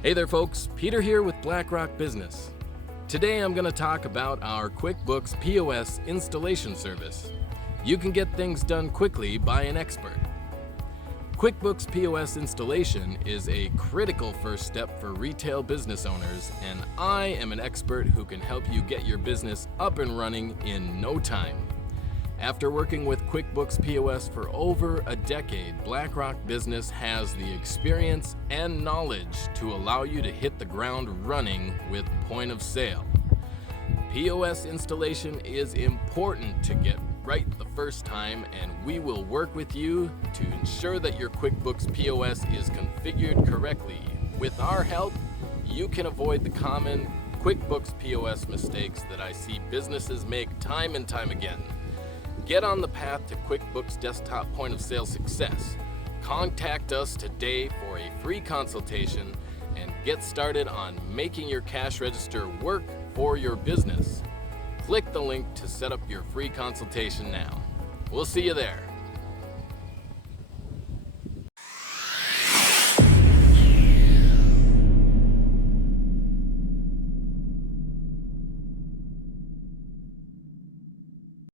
Hey there folks, Peter here with BlackRock Business. Today I'm going to talk about our QuickBooks POS Installation Service. You can get things done quickly by an expert. QuickBooks POS installation is a critical first step for retail business owners, and I am an expert who can help you get your business up and running in no time. After working with QuickBooks POS for over a decade, BlackRock Business has the experience and knowledge to allow you to hit the ground running with point of sale. POS installation is important to get right the first time, and we will work with you to ensure that your QuickBooks POS is configured correctly. With our help, you can avoid the common QuickBooks POS mistakes that I see businesses make time and time again. Get on the path to QuickBooks Desktop point of sale success. Contact us today for a free consultation and get started on making your cash register work for your business. Click the link to set up your free consultation now. We'll see you there.